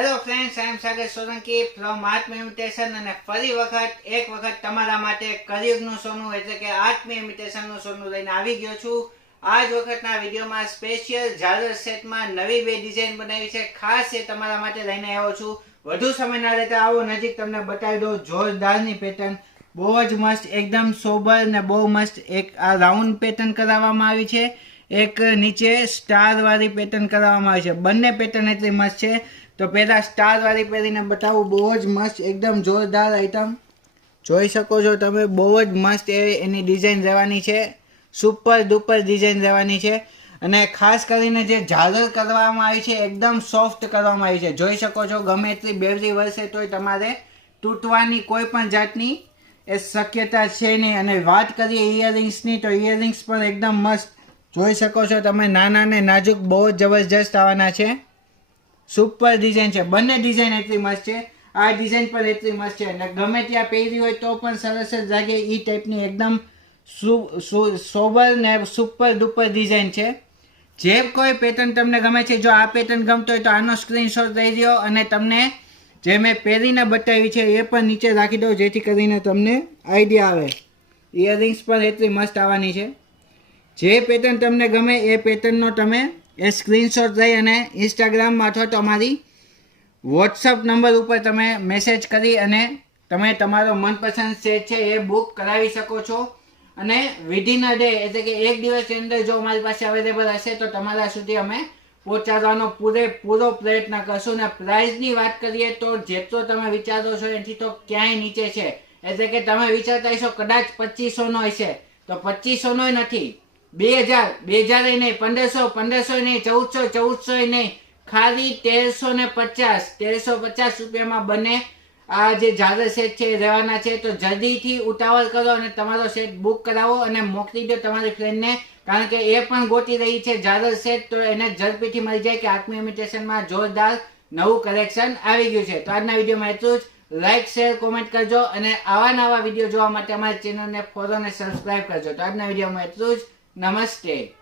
Hello friends, I am Sagar Solanki from Atmi imitation અને ફરી એક વખત તમારા માટે કલયુગનું સોનું એટલે કે આત્મી ઇમિટેશનનું સોનું લઈને આવી ગયો છું. આજ વખતના વિડીયોમાં સ્પેશિયલ ઝાલર સેટમાં નવી બે ડિઝાઇન બનાવી છે. ખાસ એ તમારા માટે લઈને આવ્યો છું. વધુ સમય ના લેતા આવો નજીક તમને બતાવી દઉં. જોરદારની પેટર્ન, બહુ જ મસ્ત, એકદમ સોબર ને બહુ મસ્ત. એક આ રાઉન્ડ પેટર્ન કરાવવામાં આવી છે, એક નીચે સ્ટાર વાળી પેટર્ન કરાવવામાં આવી છે. બંને પેટર્ન એટલી મસ્ત છે. તો પહેલા સ્ટાર વાળી પહેરીને બતાવું. બહુ જ મસ્ત, એકદમ જોરદાર આઈટમ જોઈ શકો છો તમે. બહુ જ મસ્ત એની ડિઝાઇન રહેવાની છે. સુપર ડુપર ડિઝાઇન રહેવાની છે. અને ખાસ કરીને જે ઝાલર કરવામાં આવી છે એકદમ સોફ્ટ કરવામાં આવી છે. જોઈ શકો છો, ગમે એટલી બેવરી વર્ષે તોય તમારે તૂટવાની કોઈ પણ જાતની એ શક્યતા છે નહીં. અને વાત કરીએ ઇયરિંગ્સની, તો ઇયરિંગ્સ પણ એકદમ મસ્ત જોઈ શકો છો તમે. નાના ને નાજુક, બહુ જ જબરજસ્ત આવવાના છે. સુપર ડિઝાઇન છે. બંને ડિઝાઇન એટલી મસ્ત છે. આ ડિઝાઇન પણ એટલી મસ્ત છે અને ગમે ત્યાં પહેરી હોય તો પણ સરસ જ લાગે. એ ટાઈપની એકદમ સોબર ને સુપર ડુપર ડિઝાઇન છે. જે કોઈ પેટર્ન તમને ગમે છે, જો આ પેટર્ન ગમતો હોય તો આનો સ્ક્રીનશોટ લઈ લ્યો અને તમને જે મેં પહેરીને બતાવી છે એ પણ નીચે રાખી દો, જેથી કરીને તમને આઈડિયા આવે. ઇયરિંગ્સ પણ એટલી મસ્ત આવવાની છે. જે પેટર્ન તમને ગમે એ પેટર્નનો તમે એ સ્ક્રીનશોટ લઈ અને ઇન્સ્ટાગ્રામમાં અથવા તો અમારી વોટ્સઅપ નંબર ઉપર તમે મેસેજ કરી અને તમે તમારો મનપસંદ સેટ છે એ બુક કરાવી શકો છો. અને વિધિન અ ડે એટલે કે એક દિવસની અંદર જો અમારી પાસે અવેલેબલ હશે તો તમારા સુધી અમે પહોંચાડવાનો પૂરેપૂરો પ્રયત્ન કરશું. ને પ્રાઇસની વાત કરીએ તો જેટલો તમે વિચારો છો એથી તો ક્યાંય નીચે છે. એટલે કે તમે વિચારતા હશો કદાચ 2500નો હશે, તો 2500નો નથી. 2000 નહીં, 1500 નહીં, 1400 નહીં, ખાલી 1350 રૂપિયામાં બંને આ જે ઝાલર સેટ છે એ રહેવાના છે. તો જલ્દીથી ઉતાવળ કરો અને તમારો સેટ બુક કરાવો અને મોકલી દો તમારી ફ્રેન્ડને, કારણ કે એ પણ ગોતી રહી છે ઝાલર સેટ. તો એને ઝડપીથી મળી જાય કે આત્મી ઇમિટેશનમાં જોરદાર નવું કલેક્શન આવી ગયું છે. તો આજના વિડીયોમાં એટલું જ. લાઈક, શેર, કોમેન્ટ કરજો અને આવા નવા વિડીયો જોવા માટે અમારી ચેનલને ફોલો અને સબસ્ક્રાઈબ કરજો. તો આજના વિડીયોમાં એટલું જ. નમસ્તે.